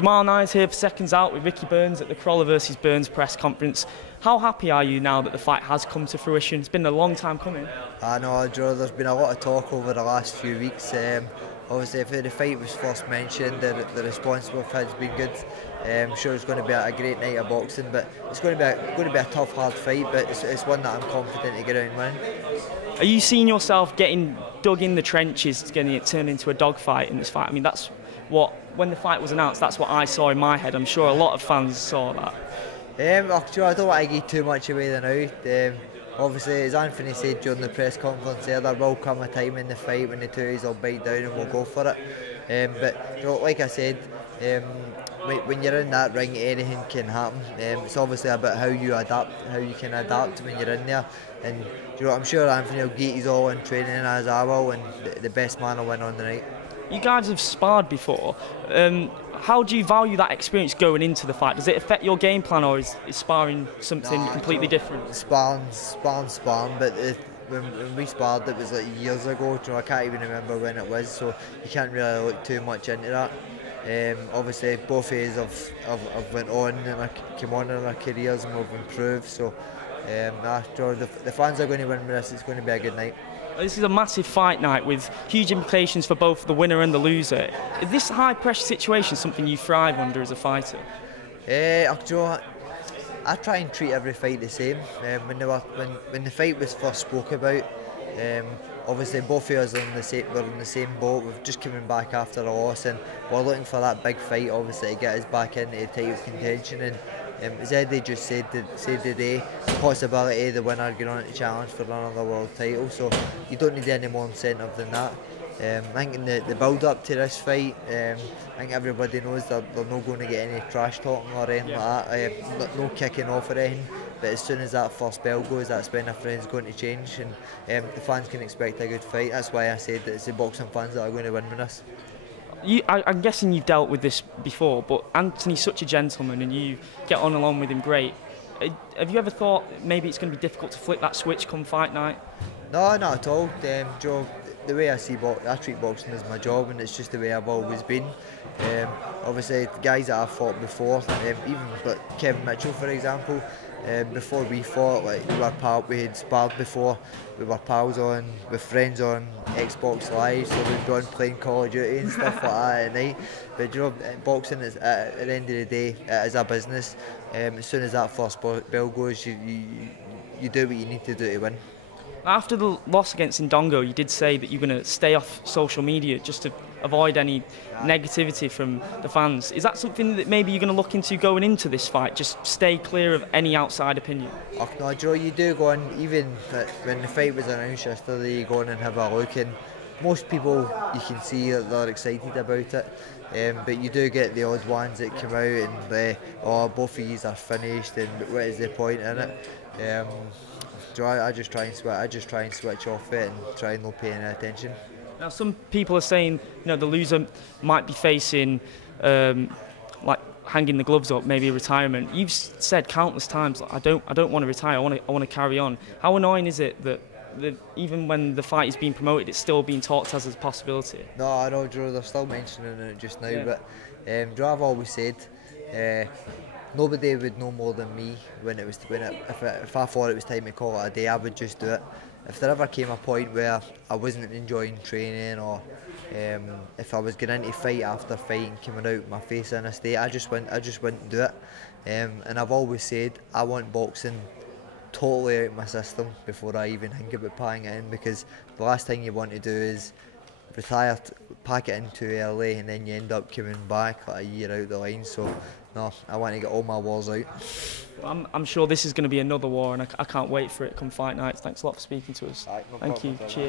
Jamal Nyes here for Seconds Out with Ricky Burns at the Crawler vs Burns press conference. How happy are you now that the fight has come to fruition? It's been a long time coming. I know, Joe, there's been a lot of talk over the last few weeks. Obviously, if the fight was first mentioned, the response we've had has been good. I'm sure it's going to be a great night of boxing, but it's going to be a tough, hard fight, but it's one that I'm confident to get out and win. Are you seeing yourself getting dug in the trenches, getting it turned into a dogfight in this fight? I mean, that's what, when the fight was announced, that's what I saw in my head. I'm sure a lot of fans saw that. Actually, I don't want to give too much away now. Obviously, as Anthony said during the press conference there will come a time in the fight when the two of us will bite down and we'll go for it. But you know, like I said, when you're in that ring, anything can happen. It's obviously about how you can adapt when you're in there. And you know, I'm sure Anthony will get his all in training as I will, and the best man will win on the night. You guys have sparred before. How do you value that experience going into the fight? Does it affect your game plan, or is sparring something completely different? Sparring, but when we sparred, it was like years ago. You know, I can't even remember when it was, so you can't really look too much into that. Obviously, both of us have went on and come on in our careers and we've improved. So, the fans are going to win with this. It's going to be a good night. This is a massive fight night with huge implications for both the winner and the loser. Is this high pressure situation something you thrive under as a fighter? Actually, I try and treat every fight the same. When the fight was first spoke about, obviously both of us were in the same boat. We've just coming back after a loss, and we're looking for that big fight, obviously, to get us back into the title contention. And as Eddie just said today, the possibility of the winner going on to challenge for another world title. So you don't need any more incentive than that. I think in the build-up to this fight, I think everybody knows they're not going to get any trash talking or anything like that. No kicking off or anything. But as soon as that first bell goes, that's when everything's going to change, and the fans can expect a good fight. That's why I said that it's the boxing fans that are going to win with us. I'm guessing you've dealt with this before, but Anthony's such a gentleman and you get on along with him great. Have you ever thought maybe it's going to be difficult to flip that switch come fight night? No, not at all. Joe, the way I treat boxing as my job, and it's just the way I've always been. Obviously, the guys that I've fought before, even like Kevin Mitchell, for example, before we fought, like we had sparred before, we were pals with friends on Xbox Live, so we'd be on playing Call of Duty and stuff like that at night. But you know, boxing is at the end of the day, it is a business. As soon as that first bell goes, you do what you need to do to win. After the loss against Ndongo, you did say that you're going to stay off social media just to avoid any negativity from the fans. Is that something that maybe you're going to look into going into this fight? Just stay clear of any outside opinion? Oh, no, Joe, you do go on, even when the fight was announced yesterday, you go on and have a look, and most people you can see that they're excited about it. But you do get the odd ones that come out and oh, both of these are finished, and what is the point in it? I just try and switch off it and try and not pay any attention. Now, some people are saying, you know, the loser might be facing like hanging the gloves up, maybe retirement. You've said countless times, like, I don't want to retire. I want to carry on. How annoying is it that even when the fight is being promoted, it's still being talked as a possibility? No, I know, Joe. They're still mentioning it just now, but Joe, I've always said. Nobody would know more than me if I thought it was time to call it a day, I would just do it. If there ever came a point where I wasn't enjoying training, or if I was getting into fight after fight and coming out with my face in a state, I just wouldn't do it. And I've always said I want boxing totally out of my system before I even think about packing it in, because the last thing you want to do is retire, pack it in too early, and then you end up coming back like a year out the line. So no, I want to get all my wars out. I'm sure this is going to be another war, and I can't wait for it come fight night. Thanks a lot for speaking to us. Right, no Thank problem. you. Cheers.